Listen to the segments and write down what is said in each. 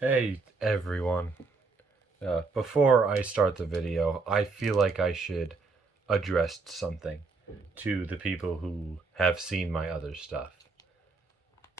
Hey everyone. Before I start the video, I feel like I should address something to the people who have seen my other stuff.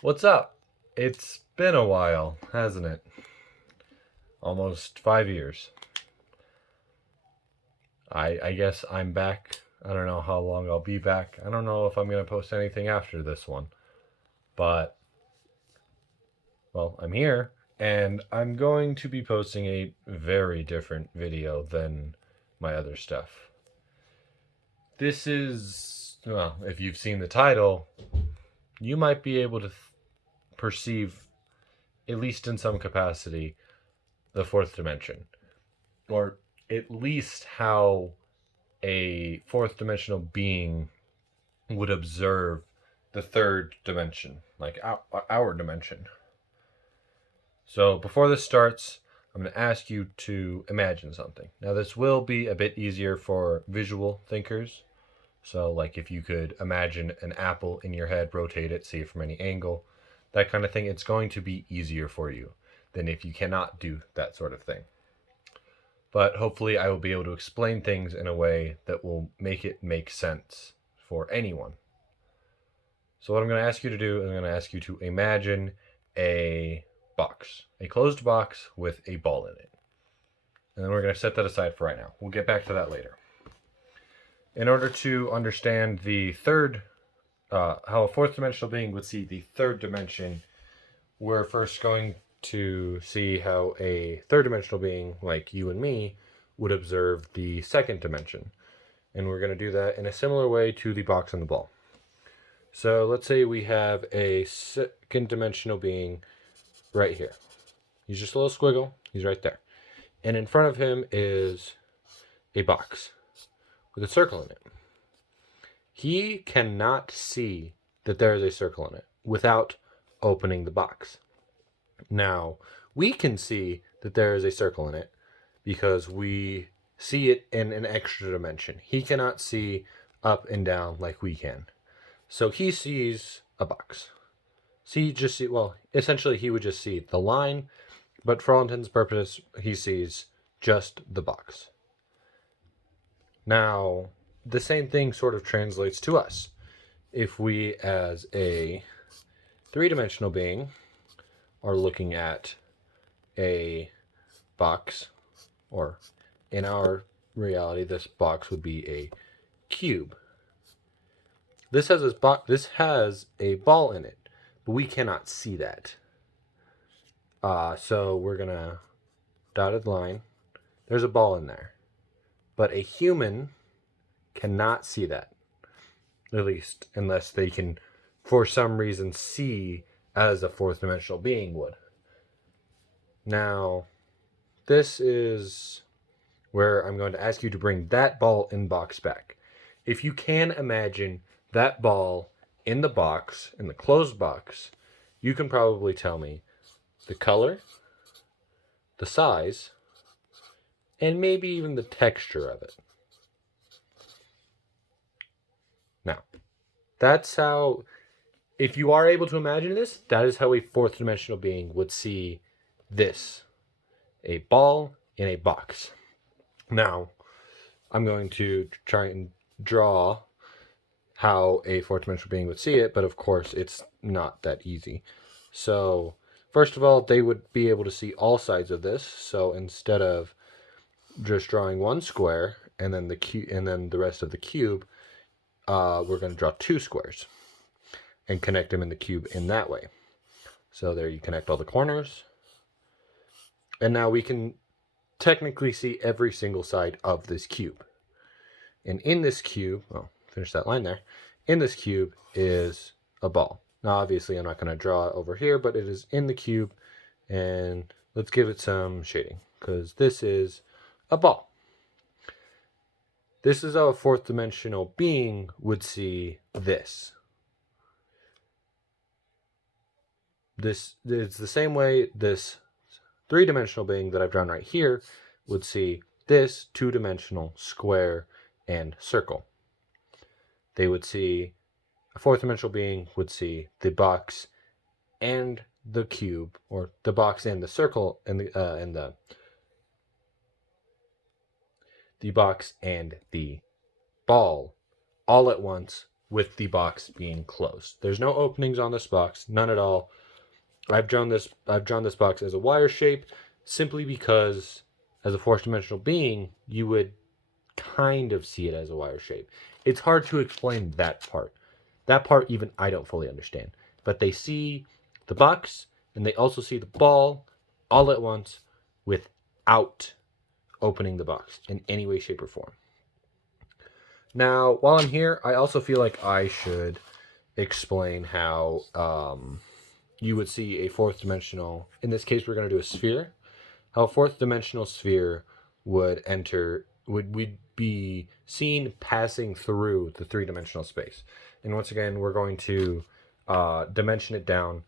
What's up? It's been a while, hasn't it? Almost 5 years. I guess I'm back. I don't know how long I'll be back. I don't know if I'm going to post anything after this one. But, well, I'm here. And I'm going to be posting a very different video than my other stuff. This is, well, if you've seen the title, you might be able to perceive, at least in some capacity, the fourth dimension. Or at least how a fourth dimensional being would observe the third dimension, like our dimension. So before this starts, I'm going to ask you to imagine something. Now, this will be a bit easier for visual thinkers. So, like if you could imagine an apple in your head, rotate it, see it from any angle, that kind of thing, it's going to be easier for you than if you cannot do that sort of thing. But hopefully, I will be able to explain things in a way that will make it make sense for anyone. So, what I'm going to ask you to do is I'm going to ask you to imagine a box, a closed box with a ball in it. And then we're going to set that aside for right now. We'll get back to that later. In order to understand the third, how a fourth dimensional being would see the third dimension, we're first going to see how a third dimensional being like you and me would observe the second dimension. And we're going to do that in a similar way to the box and the ball. So let's say we have a second dimensional being right here. He's just a little squiggle. He's right there. And in front of him is a box with a circle in it. He cannot see that there is a circle in it without opening the box. Now, we can see that there is a circle in it because we see it in an extra dimension. He cannot see up and down like we can. So he sees a box. Essentially he would just see the line, but for all intents and purposes, he sees just the box. Now, the same thing sort of translates to us. If we, as a three-dimensional being, are looking at a box, or in our reality, this box would be a cube. This has a ball in it, but we cannot see that. So we're gonna dotted line. There's a ball in there, but a human cannot see that. At least, unless they can, for some reason, see as a fourth dimensional being would. Now, this is where I'm going to ask you to bring that ball in box back. If you can imagine that ball in the box, in the closed box, you can probably tell me the color, the size, and maybe even the texture of it. Now, that's how, if you are able to imagine this, that is how a fourth dimensional being would see this, a ball in a box. Now, I'm going to try and draw how a fourth dimensional being would see it, but of course it's not that easy. So, first of all, they would be able to see all sides of this. So instead of just drawing one square and then the rest of the cube, we're going to draw two squares and connect them in the cube in that way. So there you connect all the corners. And now we can technically see every single side of this cube. And in this cube, finish that line there. In this cube is a ball. Now, obviously, I'm not going to draw it over here, but it is in the cube. And let's give it some shading, because this is a ball. This is how a fourth dimensional being would see this. This is the same way this three-dimensional being that I've drawn right here would see this two-dimensional square and circle. They would see, a fourth dimensional being would see the box and the cube, or the box and the circle, and the box and the ball all at once, with the box being closed. There's no openings on this box, none at all. I've drawn this box as a wire shape simply because as a fourth dimensional being, you would kind of see it as a wire shape. It's hard to explain that part. That part even I don't fully understand. But they see the box and they also see the ball all at once without opening the box in any way, shape, or form. Now, while I'm here, I also feel like I should explain how you would see a fourth dimensional, in this case we're going to do a sphere, how a fourth dimensional sphere would be seen passing through the three-dimensional space. And once again, we're going to dimension it down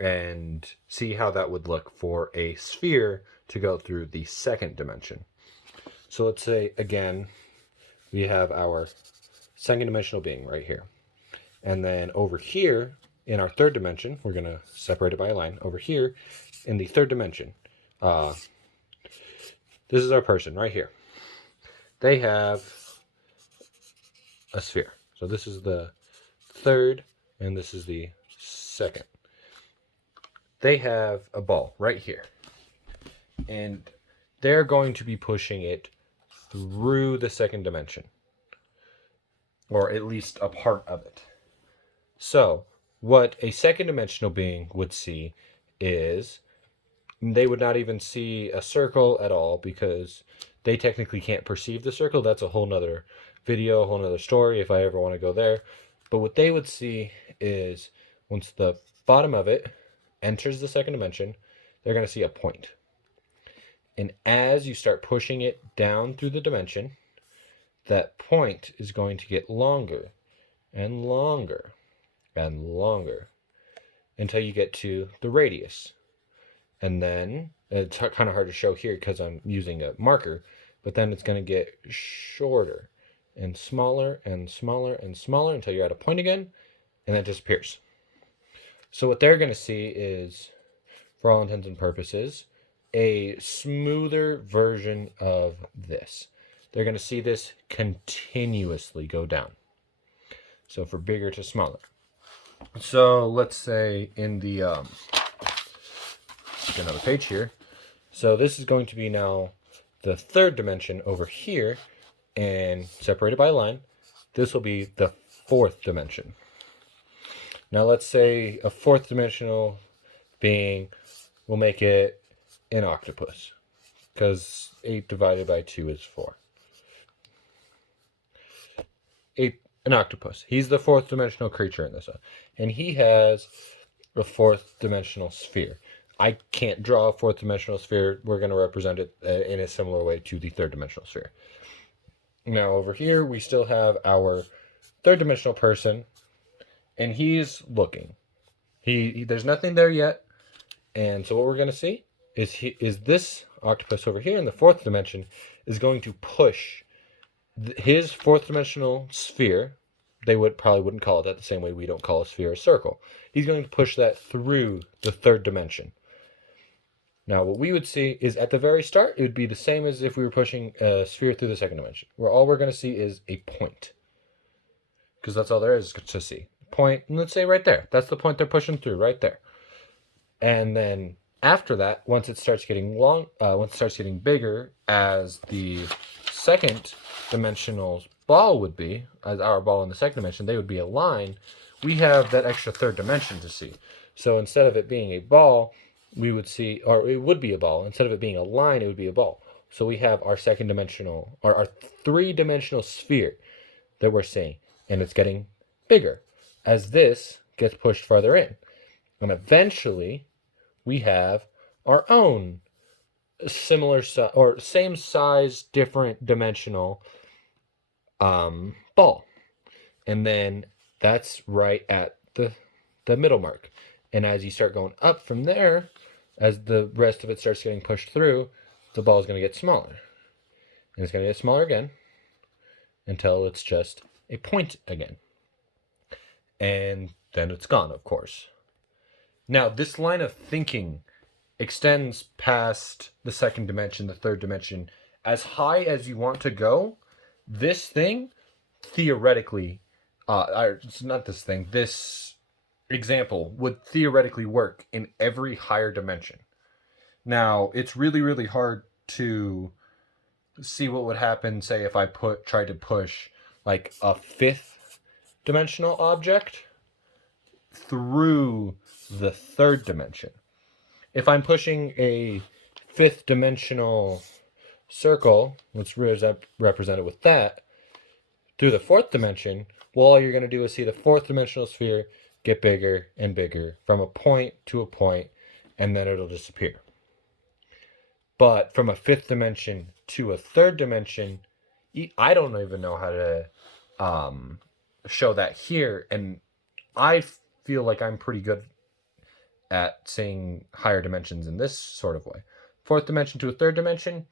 and see how that would look for a sphere to go through the second dimension. So let's say, again, we have our second dimensional being right here. And then over here, in our third dimension, we're going to separate it by a line. Over here, in the third dimension, this is our person right here. They have a sphere. So this is the third, and this is the second. They have a ball right here. And they're going to be pushing it through the second dimension, or at least a part of it. So what a second dimensional being would see is they would not even see a circle at all, because they technically can't perceive the circle. That's a whole nother video, a whole nother story if I ever want to go there. But what they would see is once the bottom of it enters the second dimension, they're going to see a point. And as you start pushing it down through the dimension, that point is going to get longer and longer and longer until you get to the radius. And then, it's kind of hard to show here because I'm using a marker, but then it's going to get shorter and smaller and smaller and smaller until you're at a point again, and then it disappears. So what they're going to see is, for all intents and purposes, a smoother version of this. They're going to see this continuously go down. So for bigger to smaller. So let's say in the another page here. So this is going to be now the third dimension over here, and separated by a line. This will be the fourth dimension. Now let's say a fourth dimensional being, we'll make it an octopus, because 8 divided by 2 is 4. An octopus. He's the fourth dimensional creature in this one. And he has a fourth dimensional sphere. I can't draw a fourth dimensional sphere. We're going to represent it in a similar way to the third dimensional sphere. Now over here, we still have our third dimensional person, and he's looking. There's nothing there yet. And so what we're going to see is this octopus over here in the fourth dimension is going to push his fourth dimensional sphere. They probably wouldn't call it that the same way we don't call a sphere a circle. He's going to push that through the third dimension. Now what we would see is at the very start, it would be the same as if we were pushing a sphere through the second dimension, where all we're going to see is a point. Because that's all there is to see. Point, and let's say right there. That's the point they're pushing through, right there. And then after that, once it starts getting bigger, as the second dimensional ball would be, as our ball in the second dimension, they would be a line. We have that extra third dimension to see. So instead of it being a ball, we would see, or it would be a ball. Instead of it being a line, it would be a ball. So we have our second dimensional, or our three-dimensional sphere that we're seeing, and it's getting bigger as this gets pushed farther in. And eventually, we have our own similar or same size, different dimensional ball. And then that's right at the middle mark. And as you start going up from there, as the rest of it starts getting pushed through, the ball is going to get smaller. And it's going to get smaller again until it's just a point again. And then it's gone, of course. Now, this line of thinking extends past the second dimension, the third dimension. As high as you want to go, this thing theoretically, it's not this thing, this example would theoretically work in every higher dimension. Now, it's really, really hard to see what would happen, say, if I tried to push like a fifth dimensional object through the third dimension. If I'm pushing a fifth dimensional circle, let's represent it with that, through the fourth dimension, well, all you're going to do is see the fourth dimensional sphere get bigger and bigger from a point to a point, and then it'll disappear. But from a fifth dimension to a third dimension, I don't even know how to show that here, and I feel like I'm pretty good at seeing higher dimensions in this sort of way. Fourth dimension to a third dimension,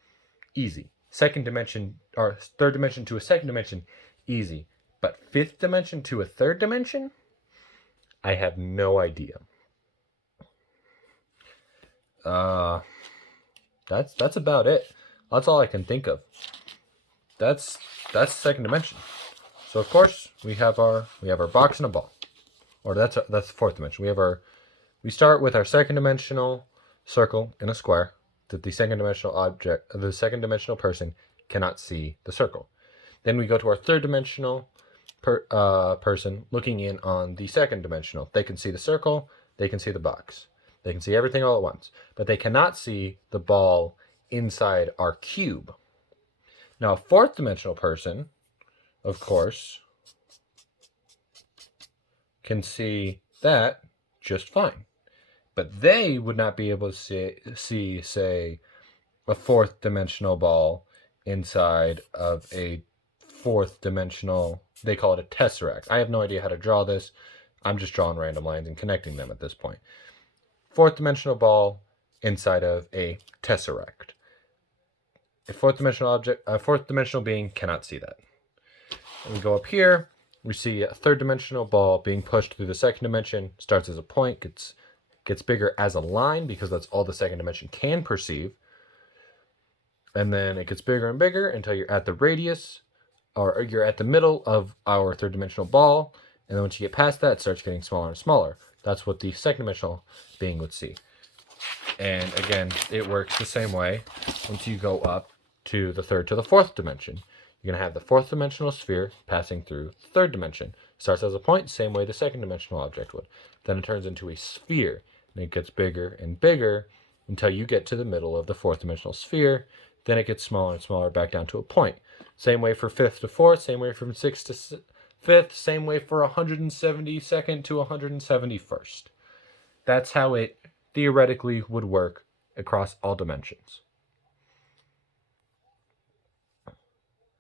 easy. Second dimension, or third dimension to a second dimension, easy. But fifth dimension to a third dimension, I have no idea. That's about it. That's all I can think of. That's second dimension. So of course we have our box and a ball, or that's the fourth dimension. We start with our second dimensional circle in a square that the second dimensional person cannot see the circle. Then we go to our third dimensional person looking in on the second dimensional. They can see the circle, they can see the box, they can see everything all at once, but they cannot see the ball inside our cube. Now, a fourth dimensional person, of course, can see that just fine. But they would not be able to see, say, a fourth dimensional ball inside of a fourth dimensional, they call it a tesseract. I have no idea how to draw this. I'm just drawing random lines and connecting them at this point. Fourth dimensional ball inside of a tesseract. A fourth dimensional being cannot see that. And we go up here, we see a third dimensional ball being pushed through the second dimension, starts as a point, gets bigger as a line because that's all the second dimension can perceive. And then it gets bigger and bigger until you're at the radius, or you're at the middle of our third dimensional ball. And then once you get past that, it starts getting smaller and smaller. That's what the second dimensional being would see. And again, it works the same way once you go up to the third to the fourth dimension. You're going to have the fourth dimensional sphere passing through the third dimension. Starts as a point, same way the second dimensional object would. Then it turns into a sphere, and it gets bigger and bigger until you get to the middle of the fourth dimensional sphere. Then it gets smaller and smaller back down to a point. Same way for fifth to fourth, same way from sixth to fifth, same way for 172nd to 171st. That's how it theoretically would work across all dimensions.